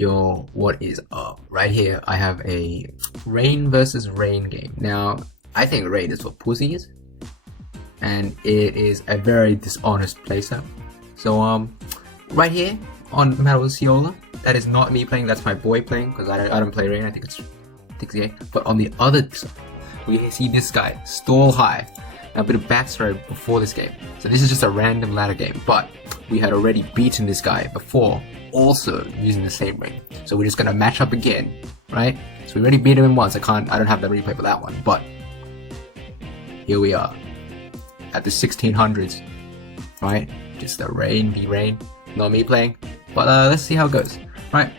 Yo, what is up? Right here, I have a Rain versus Rain game. Now, I think Rain is for pussies, and it is a very dishonest playset. So, right here on Metal that is not me playing. That's my boy playing because I don't play Rain. I think it's gay. But on the other side, we see this guy stall high. Now, a bit of backstory before this game. So this is just a random ladder game, but we had already beaten this guy before, also using the same ring. So we're just gonna match up again, right? So we already beat him once. I don't have the replay for that one, but here we are at the 1600s, right? Just a Rain v Rain, not me playing, but let's see how it goes, right?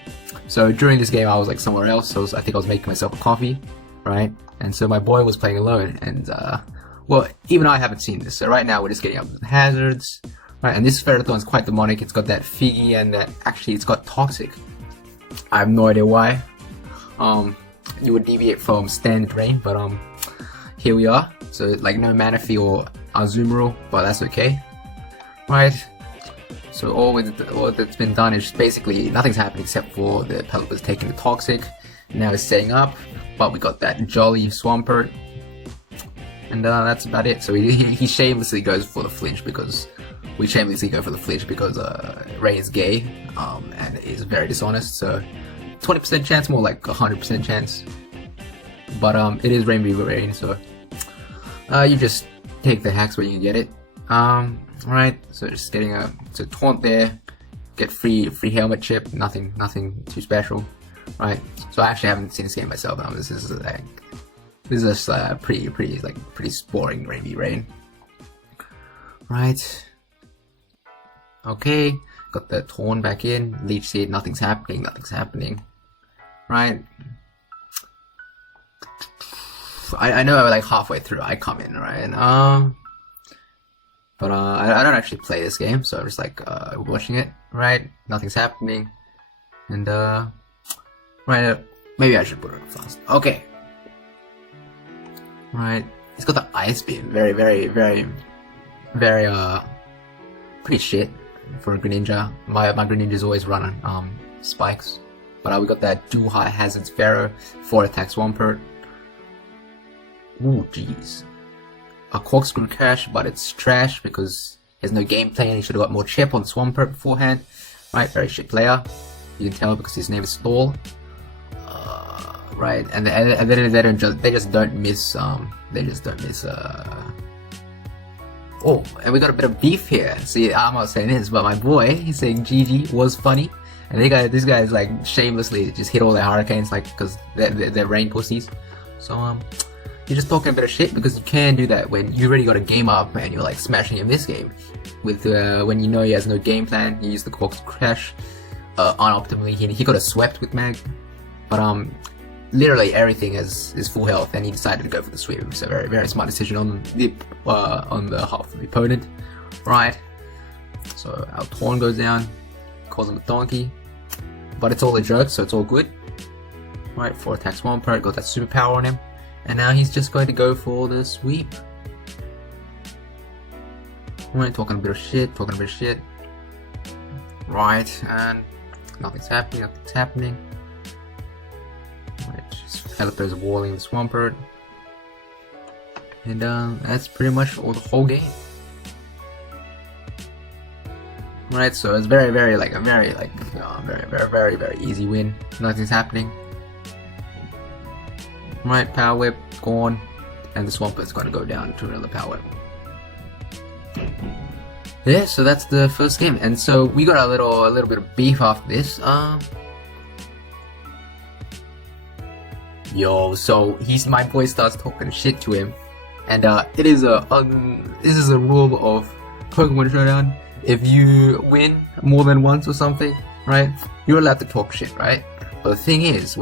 So during this game, I was like somewhere else. So I think I was making myself a coffee, right? And so my boy was playing alone, and well, even I haven't seen this. So right now we're just getting up the hazards, right? And this Ferrothorn is quite demonic. It's got that Figgy and that, actually it's got Toxic. I have no idea why. You would deviate from standard Rain, but here we are. So like no Manaphy or Azumarill, but that's okay, right? So all that's been done is basically nothing's happened except for the Pelipper's taking the Toxic. Now it's setting up, but we got that Jolly Swampert. And that's about it. So he shamelessly goes for the flinch because we shamelessly go for the flinch because Ray is gay and is very dishonest. So 20% chance, more like 100% chance. But it is Rain v Rain, so you just take the hacks when you get it. Right. So just getting a taunt there, get free helmet chip. Nothing too special, right? So I actually haven't seen this game myself. This is just pretty boring Rain v Rain. Right. Okay. Got the Torn back in. Leech Seed. Nothing's happening. Right. I know I'm like halfway through. I come in, right? But I don't actually play this game, so I'm just like watching it. Right. Nothing's happening. And right. Maybe I should put it on fast. Okay. Right, he's got the Ice Beam, very, pretty shit for a Greninja. My Greninjas always run on spikes, but we got that dual high hazards Pharaoh, 4 attack Swampert. Ooh, jeez, a Corkscrew Cash, but it's trash because there's no gameplay and he should have got more chip on Swampert beforehand. Right, very shit player. You can tell because his name is Stall. Right, and then they just don't miss. Oh, and we got a bit of beef here. See, I'm not saying this, but my boy, he's saying GG was funny, and this guy is like shamelessly just hit all their hurricanes, like because they're Rain pussies. So you're just talking a bit of shit because you can do that when you already got a game up and you're like smashing him this game. With when you know he has no game plan, you use the Corkscrew Crash unoptimally. He got a swept with Mag, but literally everything is full health, and he decided to go for the sweep. So very smart decision on the half of the opponent, right? So our Torn goes down, calls him a donkey, but it's all a joke, so it's all good, right? 4 attack Swampert, got that superpower on him, and now he's just going to go for the sweep. Right, talking a bit of shit, right? And nothing's happening. Right, just Pelipper's walling the Swampert, and that's pretty much the whole game. Right, so it's very easy win. Nothing's happening. Right, Power Whip gone, and the Swampert's gonna go down to another Power Whip. Yeah, so that's the first game, and so we got a little bit of beef after this. Yo, so my boy starts talking shit to him, and this is a rule of Pokemon Showdown. If you win more than once or something, right, you're allowed to talk shit, right? But the thing is,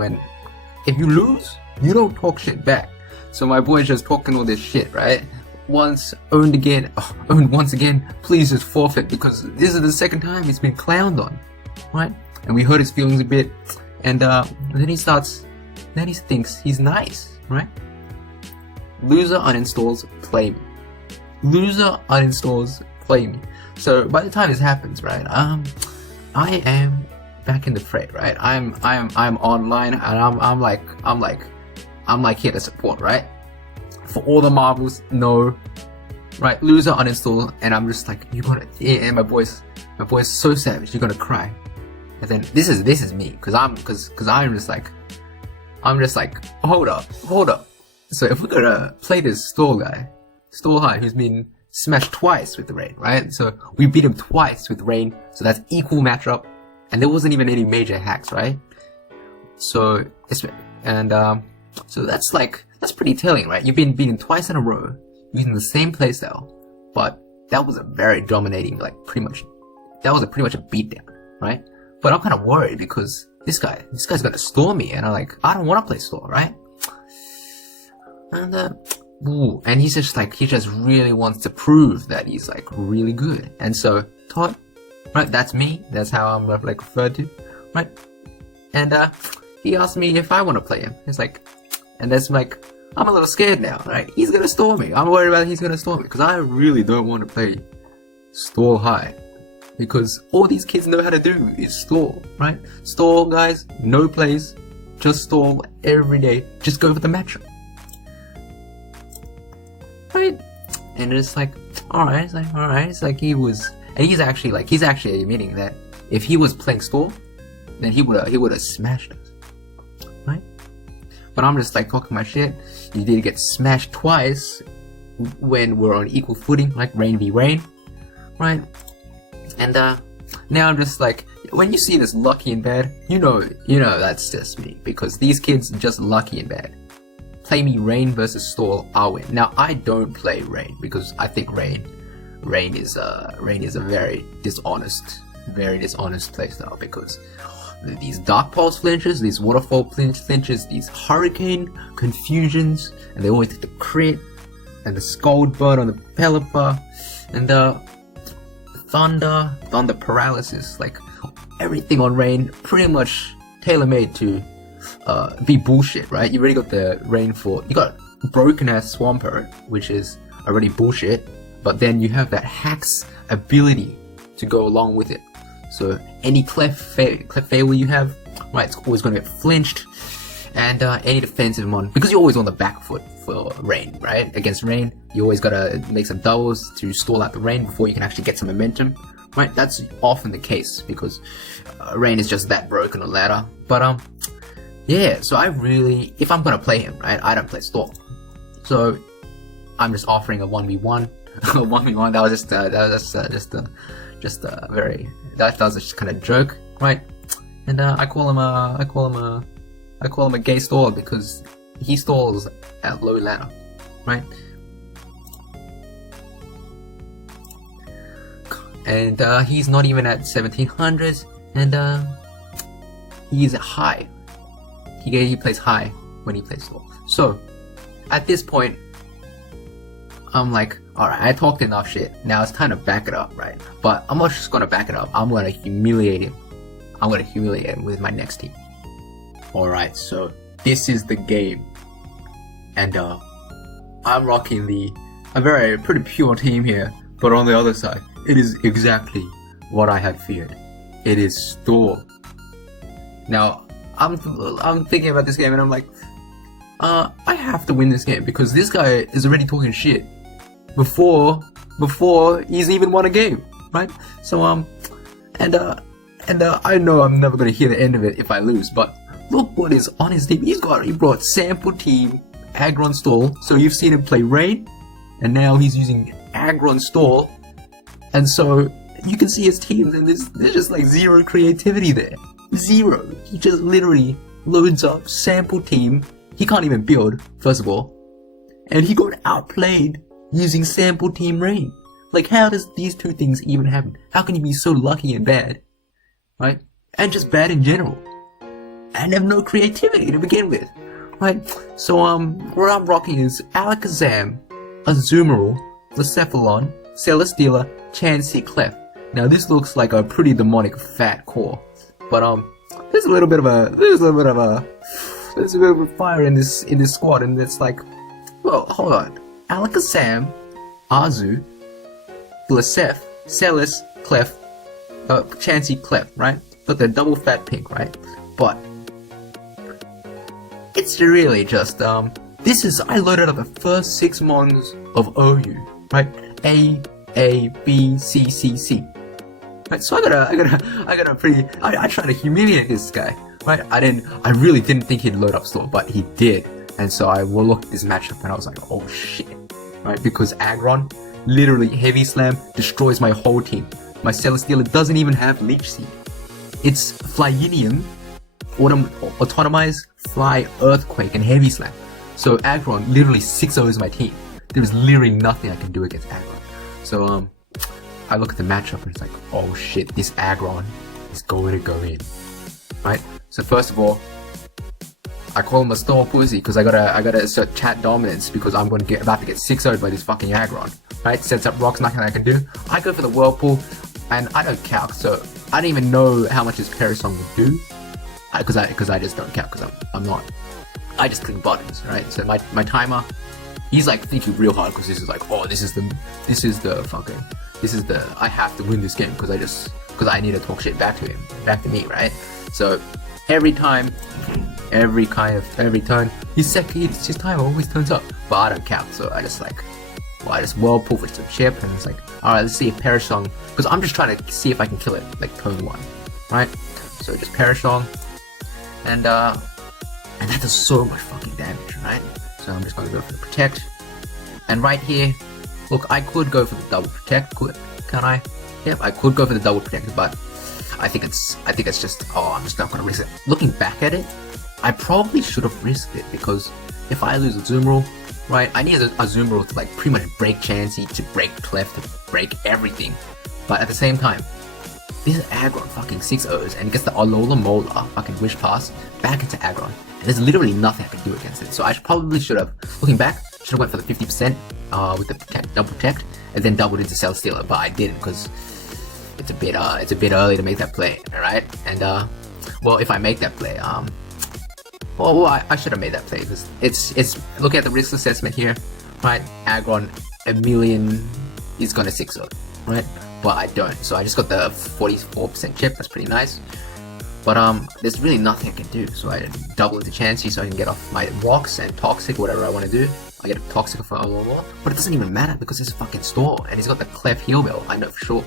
if you lose, you don't talk shit back. So my boy's just talking all this shit, right? Owned once again, please just forfeit because this is the second time he's been clowned on, right? And we hurt his feelings a bit, and then he thinks he's nice, right? Loser uninstalls, play me. So by the time this happens, right, I am back in the fray, right? I'm online, and I'm like here to support, right? For all the marbles, no, right? Loser, uninstall, and I'm just like, you're gonna, and my voice so savage, you're gonna cry. And then this is me, cause I'm just like, hold up. So if we're gonna play this Stall High, who's been smashed twice with the Rain, right? So we beat him twice with Rain, so that's equal matchup, and there wasn't even any major hacks, right? So so that's pretty telling, right? You've been beaten twice in a row using the same playstyle, but that was a very dominating, that was pretty much a beatdown, right? But I'm kind of worried because this guy's gonna store me, and I don't want to play store, right? And and he just really wants to prove that he's like really good. And so Todd, right? That's me. That's how I'm like referred to, right? And he asked me if I want to play him. It's like, and that's like, I'm a little scared now, right? He's gonna store me. I'm worried about he's gonna store me because I really don't want to play Stall High, because all these kids know how to do is stall, right? Stall, guys, no plays, just stall every day. Just go for the matchup, right? And it's like, alright. It's like he was, and he's actually admitting that if he was playing stall, then he would have smashed us, right? But I'm just like talking my shit. You did get smashed twice when we're on equal footing, like Rain v Rain, right? And now I'm just like, when you see this lucky and bad, you know that's just me, because these kids just lucky and bad. Play me Rain versus Stall, I'll win. Now I don't play Rain because I think Rain is a very dishonest playstyle, because these Dark Pulse flinches, these Waterfall flinches, these Hurricane confusions, and they always take the crit and the Scald Bird on the Pelipper, and Thunder Paralysis, like everything on Rain pretty much tailor-made to be bullshit, right? You already got the Rain for, you got broken ass Swampert, which is already bullshit, but then you have that Hack's ability to go along with it. So any clef failure you have, right, it's always going to get flinched, and any defensive mon, because you're always on the back foot for Rain, right? Against Rain, you always gotta make some doubles to stall out the Rain before you can actually get some momentum, right? That's often the case because Rain is just that broken on ladder. But yeah, so if I'm gonna play him, right, I don't play stall, so I'm just offering a 1v1, a 1v1. That was just kind of joke, right? And I call him a gay stall because he stalls at low ladder, right? And he's not even at 1700s, and he's high. He plays high when he plays stall. So at this point, I'm like, alright, I talked enough shit. Now it's time to back it up, right? But I'm not just gonna back it up. I'm gonna humiliate him. I'm gonna humiliate him with my next team. Alright, so this is the game. And I'm rocking a pretty pure team here. But on the other side, it is exactly what I had feared. It is Stall. Now, I'm thinking about this game and I'm like, I have to win this game because this guy is already talking shit before he's even won a game, right? So and I know I'm never gonna hear the end of it if I lose, but look what is on his team. He brought Sample Team Aggron Stall, so you've seen him play Rain, and now he's using Aggron Stall, and so you can see his teams, and there's just like zero creativity there. Zero. He just literally loads up Sample Team. He can't even build, first of all, and he got outplayed using Sample Team Rain. Like, how does these two things even happen? How can you be so lucky and bad, right? And just bad in general, and have no creativity to begin with, right? So what I'm rocking is Alakazam, Azumarill, Blacephalon, Celesteela, Chansey, Clef. Now this looks like a pretty demonic fat core, but there's a little bit of a fire in this squad, and it's like, well, hold on, Alakazam, Azu, Blacef, Celis, Clef, Chansey, Clef, right? got the double fat pink, right? But it's really just this is I loaded up the first 6 mons of OU, right? A B C C C. Right, so I got a pretty. I tried to humiliate this guy, right? I really didn't think he'd load up store, but he did, and so I looked at this matchup and I was like, oh shit, right? Because Aggron literally heavy slam destroys my whole team. My Celesteela doesn't even have Leech Seed. It's Flyinium, Autonomize, Fly, Earthquake, and Heavy Slam. So Aggron literally 6-0s my team. There's literally nothing I can do against Aggron. So I look at the matchup and it's like, oh shit, this Aggron is going to go in, right? So first of all, I call him a store pussy because I gotta assert chat dominance because I'm about to get 6-0'd by this fucking Aggron, right? Sets up rocks, nothing I can do. I go for the Whirlpool, and I don't calc, so I don't even know how much his Perisong would do, because I just don't calc because I'm not. I just click buttons, right? So my timer, he's like thinking real hard because this is like, oh, this is the I have to win this game because I need to talk shit back to me, right? So every time, every turn, his timer always turns up, but I don't count, so I just Whirlpool for some chip, and it's like, alright, let's see if Perisong, because I'm just trying to see if I can kill it, like turn 1, right? So just Perisong, and that does so much fucking damage, right? So I'm just gonna go for the Protect, and right here, look, I could go for the double Protect, can I? Yep, I could go for the double Protect, but I think it's just, I'm just not gonna risk it. Looking back at it, I probably should have risked it, because if I lose a Azumarill, right, I need a Azumarill to like pretty much break Chansey, to break Clef, to break everything. But at the same time, this is Aggron fucking 6-0s and gets the Alola Molar fucking Wish Pass back into Aggron. And there's literally nothing I can do against it. So I probably should have, looking back, should have went for the 50% with the double protect, and then doubled into Celesteela, but I didn't because it's a bit early to make that play, alright? And well, if I make that play, well, I should have made that play because it's look at the risk assessment here, right? Aggron a million is gonna 6-0, right? But I don't, so I just got the 44% chip. That's pretty nice. But there's really nothing I can do, so I double into Chansey so I can get off my rocks and toxic, whatever I want to do. I get a toxic for a lot, but it doesn't even matter because it's a fucking store and he's got the Clef Heal Bell. I know for sure,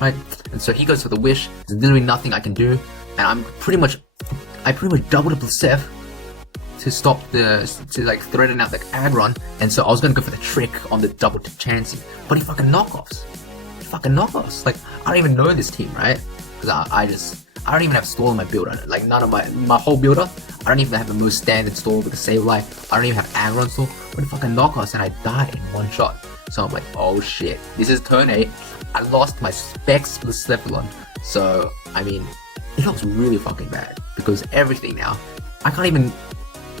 right? And so he goes for the Wish. There's literally nothing I can do, and I pretty much doubled up the Seth to stop to like threaten out the Aggron, and so I was gonna go for the trick on the double to Chansey, but he fucking knockoffs. Like, I don't even know this team, right? Because I don't even have stall in my builder. Like, none of my whole builder, I don't even have the most standard stall with the save life. I don't even have Aggron stall, but he fucking knockoffs and I die in one shot. So I'm like, oh shit, this is turn 8. I lost my Specs Blacephalon. So, I mean, it looks really fucking bad because everything now, I can't even,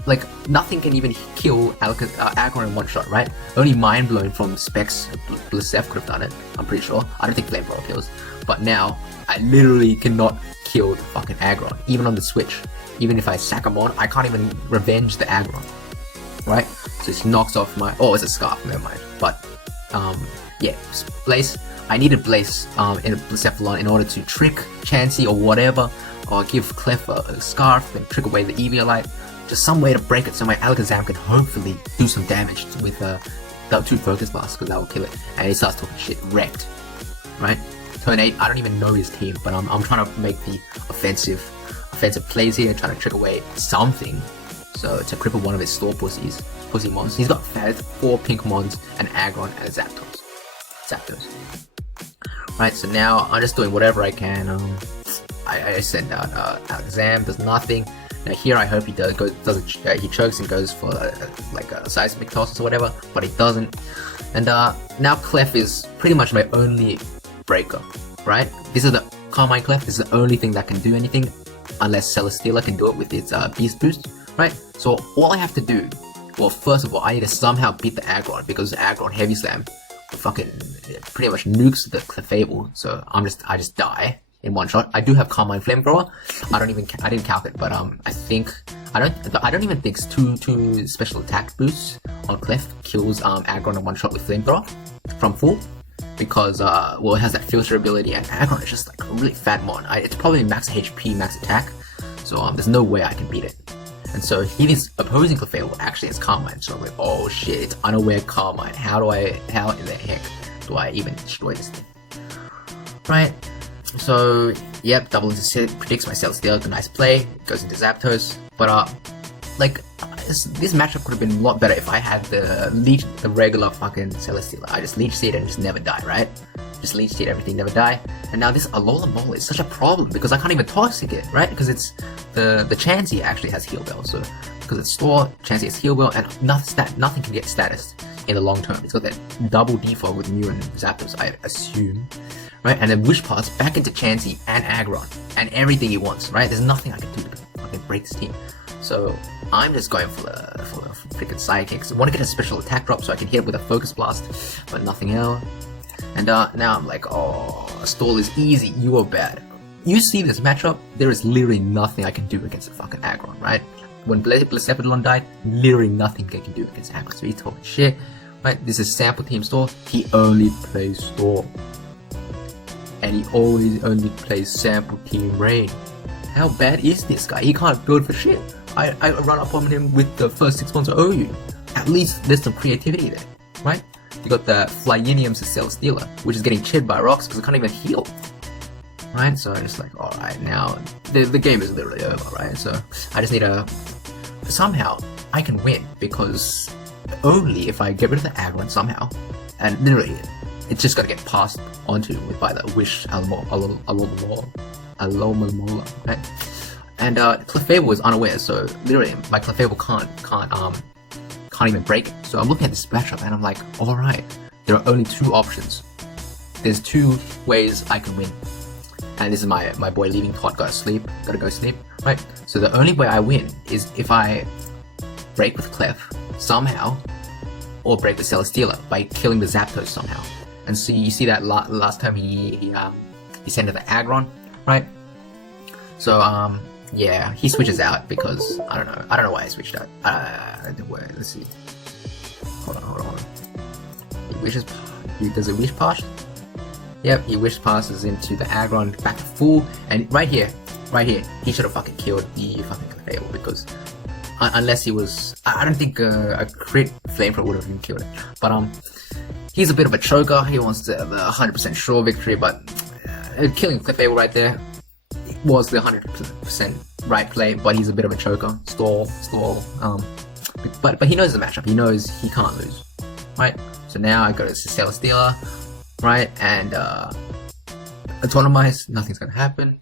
like, nothing can even kill Aggron in one shot, right? Only Mind Blown from Specs Blacef could have done it, I'm pretty sure. I don't think Flamethrower kills. But now, I literally cannot kill the fucking Aggron, even on the Switch. Even if I sack him on, I can't even revenge the Aggron, right? So it knocks off my, oh, it's a Scarf, never mind. But, yeah, Blaze, I needed Blaze in a Blacephalon in order to trick Chansey or whatever, or give Clef a Scarf and trick away the Eviolite. Just some way to break it so my Alakazam can hopefully do some damage with the 2 Focus Blasts, because that will kill it. And he starts talking shit, wrecked, right? Turn 8, I don't even know his team, but I'm trying to make the offensive plays here and trying to trick away something. So to cripple one of his store pussy mons. He's got 4 pink mons, an Aggron, and a Zapdos. Right, so now I'm just doing whatever I can. I send out Alakazam, does nothing. Now here I hope he he chokes and goes for like a Seismic Toss or whatever, but he doesn't. And now Clef is pretty much my only breaker, right? This is the Carmine Clef. This is the only thing that can do anything, unless Celesteela can do it with its Beast Boost, right? So all I have to do, well, first of all, I need to somehow beat the Aggron, because Aggron Heavy Slam fucking pretty much nukes the Clefable. So I just die in one shot. I do have Carmine Flamethrower. I didn't calc it, but I don't even think two special attack boosts on Clef kills Aggron in one shot with Flamethrower from full. because well, it has that filter ability, and Aggron is just like a really fat mon. It's probably max HP, max attack, so there's no way I can beat it. And so his opposing Clefable actually has Carmine, so I'm like, oh shit, it's unaware Carmine. How in the heck do I even destroy this thing? Right? So, yep, double into predicts my Celesteela, a nice play, goes into Zapdos, but like, this matchup could have been a lot better if I had the regular fucking Celesteela. I just Leech Seed and just never die, right? Just Leech Seed everything, never die. And now this Alola Mole is such a problem because I can't even Toxic it, right? Because it's the Chansey actually has Heal Bell, so because it's Store, Chansey has Heal Bell, and nothing can get status in the long term. It's got that double defog with Miror and Zapdos, I assume, right? And then Wish Pass back into Chansey and Aggron and everything he wants, right? There's nothing I can do to fucking break this team. So I'm just going for the freaking Psychics. I want to get a special attack drop so I can hit it with a Focus Blast, but nothing else. And now I'm like, oh, Stall is easy, you are bad. You see this matchup, there is literally nothing I can do against the fucking Aggron, right? When Blacephalon died, literally nothing I can do against Aggron, so he's talking shit, right? This is Sample Team Stall, he only plays Stall. And he always only plays Sample Team Rain. How bad is this guy? He can't build for shit. I run up on him with the first 6 months of OU. At least there's some creativity there, right? You got the Flyinium to Celesteela, which is getting chid by rocks because it can't even heal. Right? So I'm just like, alright, now the game is literally over, right? So I just need to somehow I can win because only if I get rid of the Aggron somehow, and literally it's just gotta get passed onto by the Wish Alomomola, right? And Clefable is unaware, so literally my Clefable can't even break it. So I'm looking at this matchup and I'm like, alright, there are only 2 options. There's 2 ways I can win. And this is my boy leaving Todd, gotta go sleep, right? So the only way I win is if I break with Clef somehow, or break with Celesteela by killing the Zapdos somehow. And so you see that last time he sent to the Aggron, right? So yeah, he switches out because I don't know why I switched out. Let's see. Hold on. Does it Wish Pass? Yep, he Wish Passes into the Aggron back to full, and right here, he should have fucking killed the fucking Clefable because unless he was, I don't think a crit Flamethrower would have even killed it. But he's a bit of a choker. He wants to have a 100% sure victory, but killing Clefable right there was the 100% right play, but he's a bit of a choker. Stall. But he knows the matchup. He knows he can't lose, right? So now I go to Celesteela, right? And Autonomize, nothing's gonna happen.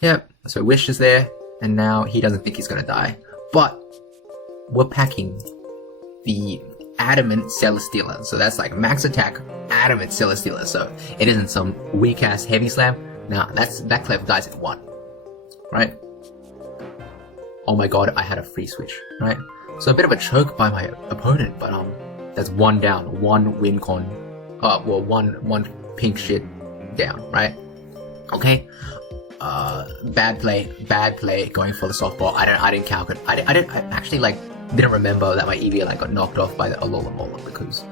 Yep. So Wish is there, and now he doesn't think he's gonna die. But we're packing the Adamant Celesteela, so that's like max attack Adamant Celesteela. So it isn't some weak ass Heavy Slam. Now that Clef dies at 1. Right? Oh my god, I had a free switch, right? So a bit of a choke by my opponent, but that's 1 down, 1 win con, one pink shit down, right? Okay. Bad play, going for the softball. I didn't calculate. I actually didn't remember that my EV got knocked off by the Alola because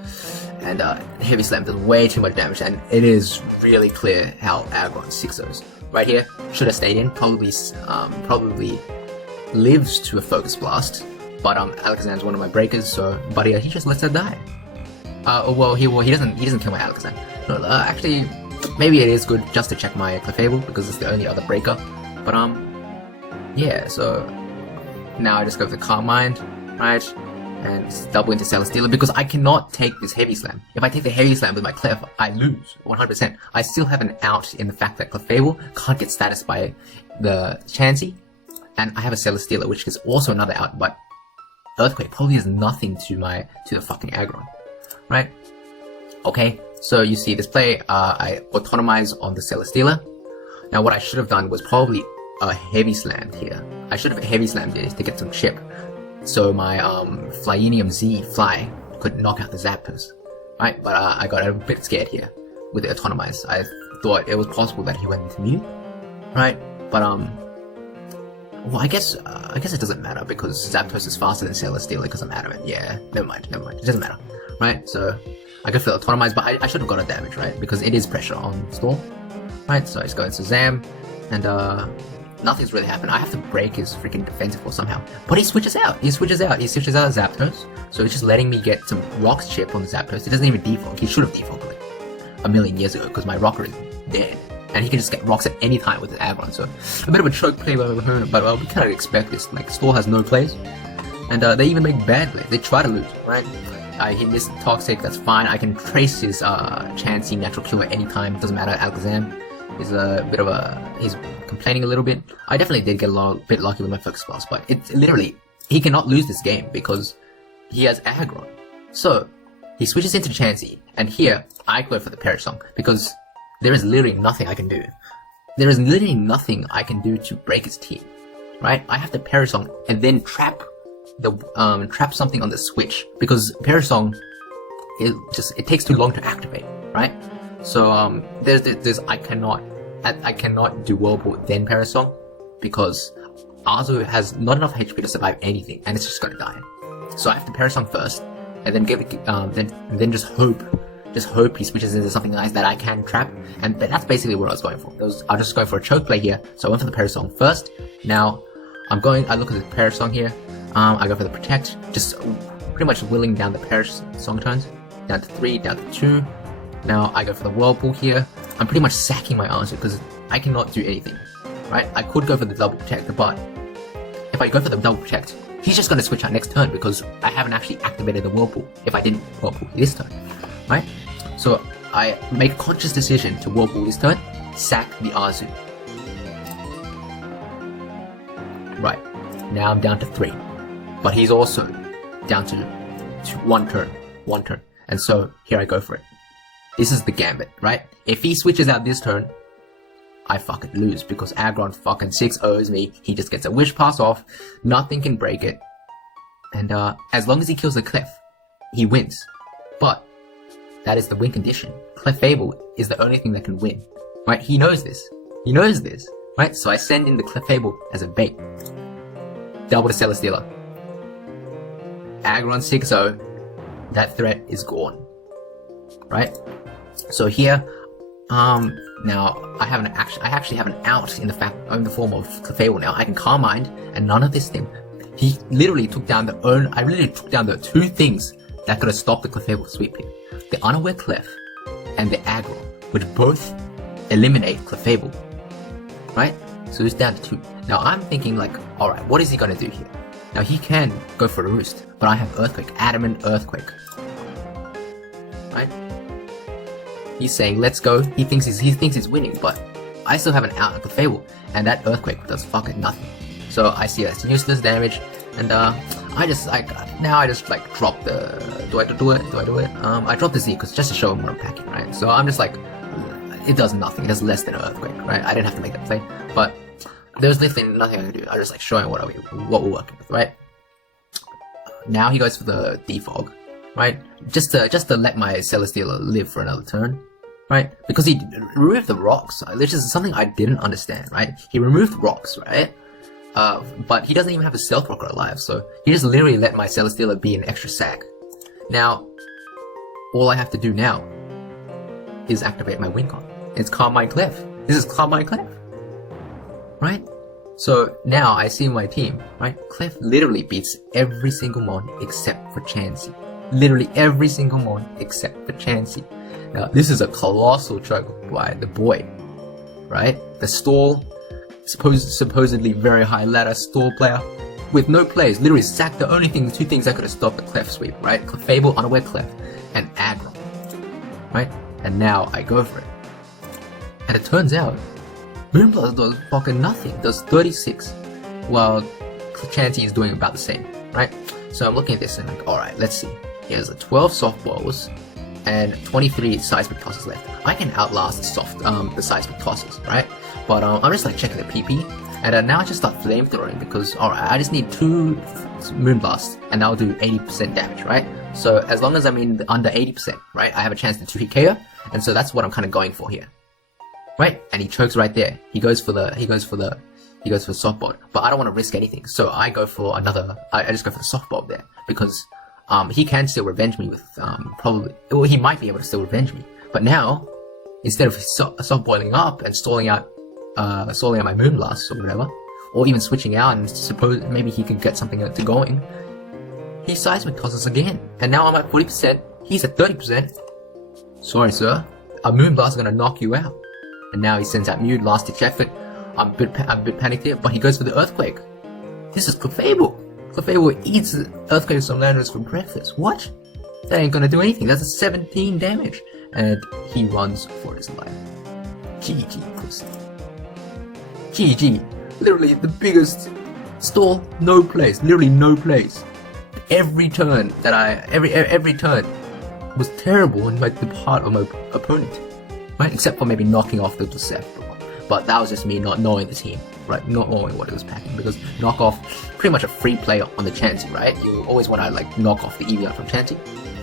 Heavy Slam does way too much damage, and it is really clear how Aggron 6-0s. Right here, should have stayed in, probably lives to a Focus Blast, but Alakazam's one of my breakers, so but he just lets her die. Well, he doesn't kill my Alakazam. No, actually, maybe it is good just to check my Clefable because it's the only other breaker. But yeah. So now I just go for the Carmine, right, and double into Celesteela because I cannot take this Heavy Slam. If I take the Heavy Slam with my Clef, I lose 100%. I still have an out in the fact that Clefable can't get status by the Chansey, and I have a Celesteela, which is also another out. But Earthquake probably is nothing to the fucking Aggron, right? Okay, so you see this play. I autonomize on the Celesteela. Now what I should have done was probably a Heavy Slam here. I should have Heavy Slammed this to get some chip, so my Flyinium Z Fly could knock out the Zapdos, right? But I got a bit scared here with the autonomize. I thought it was possible that he went into mute, right? But well, I guess it doesn't matter because Zapdos is faster than Celesteela because I'm adamant. Yeah, never mind. It doesn't matter, right? So I go for the autonomize, but I should have got a damage, right? Because it is pressure on Storm. Right, so he's going to Zam, and nothing's really happened. I have to break his freaking defensive force somehow. But he switches out. He switches out Zapdos. So he's just letting me get some Rocks chip on the Zapdos. He doesn't even defog. He should have defogged like a million years ago because my Rocker is dead. And he can just get Rocks at any time with his Aggron. So a bit of a choke play by Herman, but we kind of expect this. Like, Store has no plays. And they even make bad plays. They try to lose, right? He missed Toxic, that's fine. I can trace his Chansey Natural Cure at any time. Doesn't matter. Alakazam is a bit of he's complaining a little bit. I definitely did get a bit lucky with my Focus Blast, but it's literally, he cannot lose this game because he has Aggron. So, he switches into Chansey, and here, I go for the Perish Song, because there is literally nothing I can do. There is literally nothing I can do to break his team, right? I have to Perish Song, and then trap something on the switch, because Perish Song, it takes too long to activate, right? So I cannot do Whirlpool then Perish Song, because Arzu has not enough HP to survive anything, and it's just gonna die. So I have to Perish Song first, and then then just hope he switches into something nice that I can trap, and that's basically what I was going for. I'll just go for a choke play here. So I went for the Perish Song first. Now I look at the Perish Song here. I go for the Protect, just pretty much willing down the Perish Song turns, down to 3, down to 2. Now I go for the Whirlpool here. I'm pretty much sacking my answer because I cannot do anything, right? I could go for the Double Protect, but if I go for the Double Protect, he's just going to switch out next turn because I haven't actually activated the Whirlpool if I didn't Whirlpool this turn, right? So I make a conscious decision to Whirlpool this turn, sack the Arzu. Right, now I'm down to 3, but he's also down to one turn, and so here I go for it. This is the gambit, right? If he switches out this turn, I fucking lose because Aggron fucking 6-0s me. He just gets a Wish Pass off, nothing can break it, and as long as he kills the Clef, he wins. But that is the win condition. Clefable is the only thing that can win, right? He knows this, right? So I send in the Clefable as a bait. Double the Celesteela. Aggron 6-0, that threat is gone, right? So here, now I actually have an out in the form of Clefable. Now I can Calm Mind, and none of this thing. I literally took down the two things that could have stopped the Clefable sweep here: the Unaware Clef and the Aggro, which both eliminate Clefable, right? So it's down to 2. Now I'm thinking like, alright, what is he gonna do here? Now he can go for a Roost, but I have Earthquake, Adamant Earthquake, right? He's saying, let's go. He thinks he's winning, but I still have an out at the Clefable, and that Earthquake does fucking nothing. So I see that's useless damage, and I just drop the. Do I do it? I drop the Z because just to show him what I'm packing, right? So I'm just like, it does nothing. It does less than an Earthquake, right? I didn't have to make that play, but there's nothing I can do. I just like showing what we're working with, right? Now he goes for the Defog, right? Just to let my Celesteela live for another turn, right? Because he removed the rocks, which is something I didn't understand, right? He removed rocks, right? But he doesn't even have a Stealth Rocker alive, so he just literally let my Celesteela be an extra sack. Now, all I have to do now is activate my win con. It's Calm Mind Clef. This is Calm Mind Clef, right? So now I see my team, right? Clef literally beats every single mon except for Chansey. Literally every single mon except for Chansey. Now this is a colossal choke by the boy, right? The stall, supposedly very high ladder stall player with no plays, literally sacked the two things that could have stopped the Clef sweep, right? Clefable, Unaware Clef, and Aggro, right? And now I go for it. And it turns out, Moonblast does fucking nothing, does 36, while Chansey is doing about the same, right? So I'm looking at this and like, alright, let's see. Here's a 12 softballs and 23 seismic tosses left. I can outlast the seismic tosses, right? But I'm just like checking the PP, and now I just start flamethrowing because, alright, I just need 2 Moonblasts and that'll do 80% damage, right? So as long as I'm in under 80%, right, I have a chance to 2-hit KO, and so that's what I'm kind of going for here, right? And he chokes right there. He goes for softball, but I don't want to risk anything, so I go for I just go for the softball there because he can still revenge me with, probably, well, he might be able to still revenge me. But now, instead of soft boiling up and stalling out my Moonblast or whatever, or even switching out and suppose maybe he can get something to going, he seismic tosses again. And now I'm at 40%, he's at 30%. Sorry, sir. A Moonblast is gonna knock you out. And now he sends out Mew, last ditch effort. I'm a bit panicked here, but he goes for the Earthquake. This is Clefable. Clefable eats Earthquake from Landorus for breakfast. What? That ain't gonna do anything. That's a 17 damage. And he runs for his life. GG, pussy. GG. Literally the biggest stall, no place. Literally no place. Every turn every turn was terrible on like the part of my opponent. Right? Except for maybe knocking off the Decepticon. But that was just me not knowing the team, right? Not knowing what it was packing, because knock off pretty much a free play on the Chansey, right? You always want to like knock off the EV out from Chansey,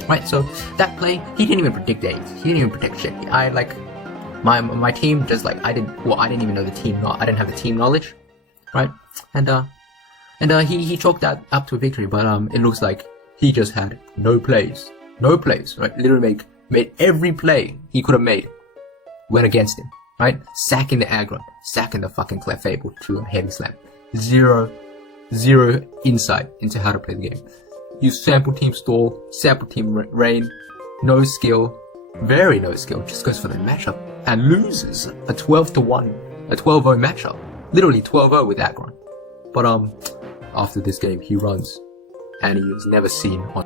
right? So that play, he didn't even predict AIDS. He didn't even predict shit. I like my team just like I didn't even know the team. I didn't have the team knowledge, right? And he chalked that up to a victory, but it looks like he just had no plays, right? Literally made every play he could have made went against him. Right? Sacking the aggro, sacking the fucking Clefable to a heavy slam. Zero insight into how to play the game. Use sample team stall, sample team rain, no skill, very no skill, just goes for the matchup and loses a 12-1, a 12-0 matchup. Literally 12-0 with aggro. But after this game he runs and he was never seen on